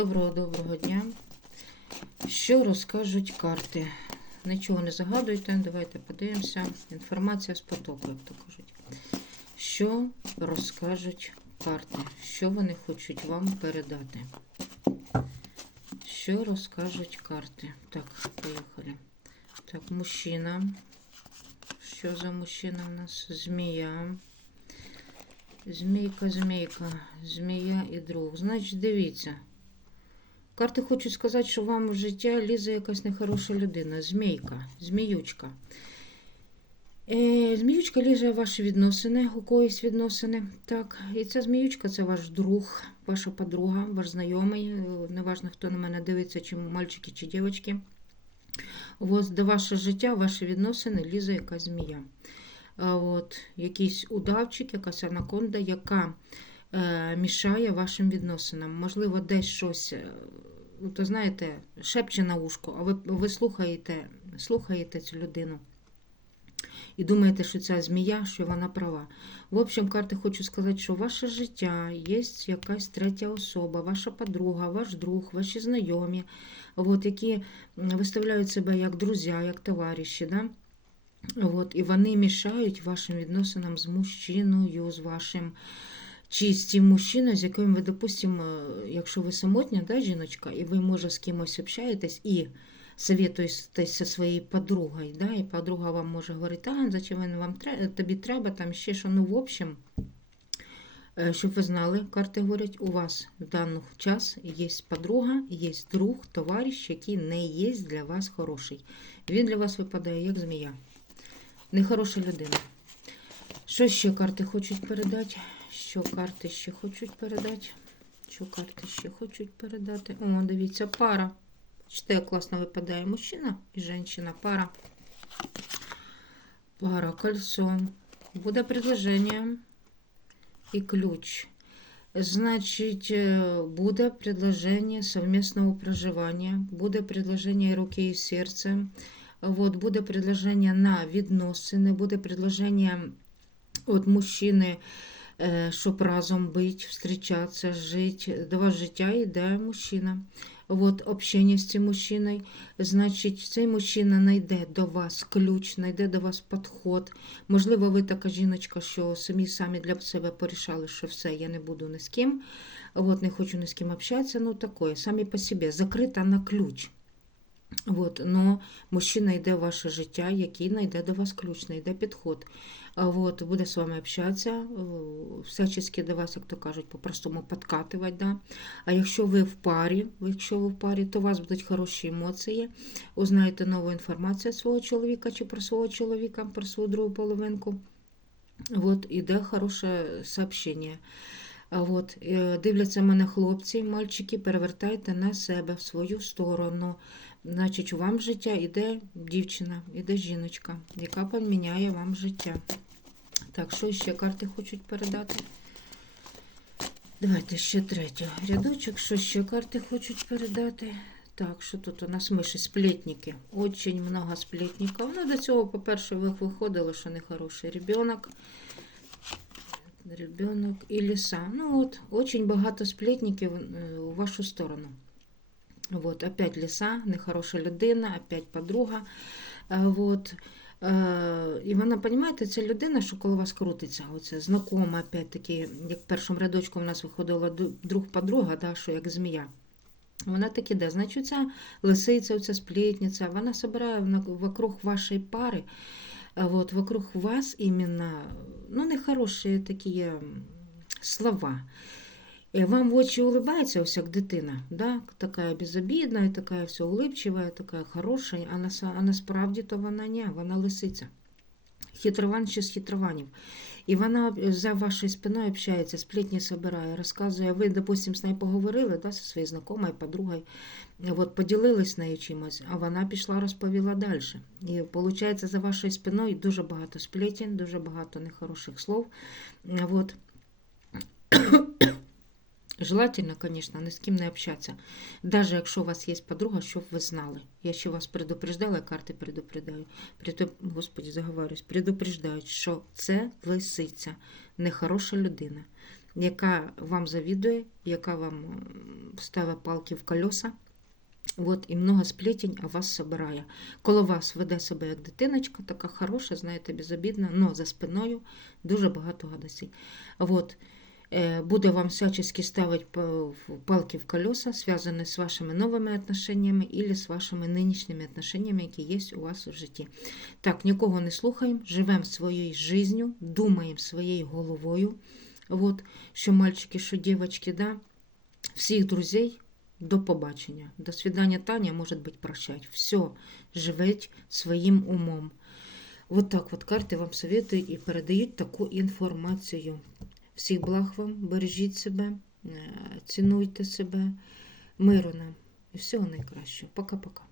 Доброго доброго дня. Що розкажуть карти? Нічого не загадуйте, давайте подивимося. Інформація з потоку, як то кажуть. Що розкажуть карти? Що вони хочуть вам передати? Що розкажуть карти? Так, поїхали. Так, мужчина. Що за мужчина у нас? Змія. Змійка, змійка, змія і друг. Значить, дивіться. Карти хочуть сказати, що вам в життя лізе якась нехороша людина. Змійка, зміючка. Е, зміючка лізе ваші відносини, у когось відносини. Так, і ця зміючка це ваш друг, ваша подруга, ваш знайомий. Е, Неважно, хто на мене дивиться, чи мальчики, чи дівчатки. Ось до ваше життя, ваші відносини лізе якась змія. От, якийсь удавчик, якась анаконда, яка е, мішає вашим відносинам. Можливо, десь щось, е, ну, то знаєте, шепче на ушко, а ви, ви слухаєте, слухаєте цю людину. І думаєте, що ця змія, що вона права. В общем, карти хочу сказати, що ваше життя є якась третя особа, ваша подруга, ваш друг, ваші знайомі, от, які виставляють себе як друзі, як товариші. Да? От, і вони мішають вашим відносинам з мужчиною, з вашим чи з тим мужчиною, з яким ви, допустимо, якщо ви самотня, да, жіночка, і ви, може, з кимось общаєтесь і советуєтесь зі своєю подругою, да, і подруга вам може говорити, а зачем він вам тобі треба, там ще що. Ну, в общем, е, щоб ви знали, карти говорять, у вас в даний час є подруга, є друг, товариш, який не є для вас хороший. Він для вас випадає як змія. Нехороша людина. Що ще карти хочуть передати? Що карти ще хочуть передати? Що карти ще хочуть передати? О, дивіться, пара. Як класно випадає мужчина і жінка. Пара. Пара, кольцо. Буде предложення і ключ. Значить, е, буде предложення совместного проживання, буде предложення руки і серця. Вот, буде предложення на відносини, буде предложення від мужчини, щоб разом бути, зустрічатися, жити. До вас життя йде мужчина. От, общення з цим мужчиною. Значить, цей мужчина знайде до вас ключ, знайде до вас підход. Можливо, ви така жіночка, що самі самі для себе порішали, що все, я не буду ні з ким, от, не хочу ні з ким общатися, ну такое, самі по собі, закрита на ключ. Вот, но мужчина йде в ваше життя, який знайде до вас ключ, знайде підход. А буде з вами общатися, е, всячески до вас, як то кажуть, по-простому подкатувати. Да? А якщо ви в парі, якщо ви в парі, то у вас будуть хороші емоції, узнаєте нову інформацію свого чоловіка чи про свого чоловіка, про свою другу половинку. Вот, іде хороше сообщення. От, е, дивляться мене хлопці, мальчики, перевертайте на себе в свою сторону. Значить, у вам життя йде дівчина, іде жіночка, яка поміняє вам життя. Так, що ще карти хочуть передати? Давайте ще третій рядочок. Що ще карти хочуть передати? Так, що тут у нас миші, сплетники. Очень много сплетників. Ну, до цього, по-перше, виходило, що нехороший ребенок. Ребенок і ліса. Ну от, очень багато сплетників е, у вашу сторону. Вот, опять ліса, нехороша людина, опять подруга. Е, Вот. Е, І вона, розумієте, це людина, що коло вас крутиться, оце знакома, опять таки, як в першому рядочку в нас виходила друг-подруга, да, що як змія. Вона так іде. Значить, ця лисиця, ця сплетниця, вона збирає вокруг вашої пари, а вот вокруг вас именно, ну, нехороші такі слова. Вам в очі улыбається ось як дитина, да? така безобідна, така вся улыбчива, така хороша, а, на, а насправді то вона не, вона лисиця. Хитрован ще з хитрованів. І вона за вашою спиною общається, сплетні собирає, розказує, ви, допустим, з нею поговорили, да, зі своєю знайомою, подругою, от, поділились нею чимось, а вона пішла, розповіла далі. І виходить, за вашою спиною дуже багато сплетень, дуже багато нехороших слов. От. Желательно, конечно, ни з ким не общатися. Даже якщо у вас є подруга, щоб ви знали. Я ще вас предупреждала, карти предупреждаю. Пред... Господи, заговорюсь, предупреждають, що це лисиця, нехороша людина. яка вам завідує, яка вам ставить палки в колеса. От, і много сплетень, а вас собирає. Коло вас веде себе як дитиночка, така хороша, знаєте, безобідна, але за спиною дуже багато гадостей. От, е, буде вам всячески в- палки в колеса, зв'язані з вашими новими отношеннями або з вашими нинішніми отношеннями, які є у вас в житті. Так, нікого не слухаємо, живемо своєю життю, думаємо своєю головою. От, що мальчики, що дівчатки, да? всіх друзей до побачення. До свидання, Таня, може бути, прощать. Все, живіть своїм умом. Вот так от карти вам советують і передають таку інформацію. Всіх благ вам, бережіть себе, е, цінуйте себе, миру нам і всього найкращого. Пока-пока.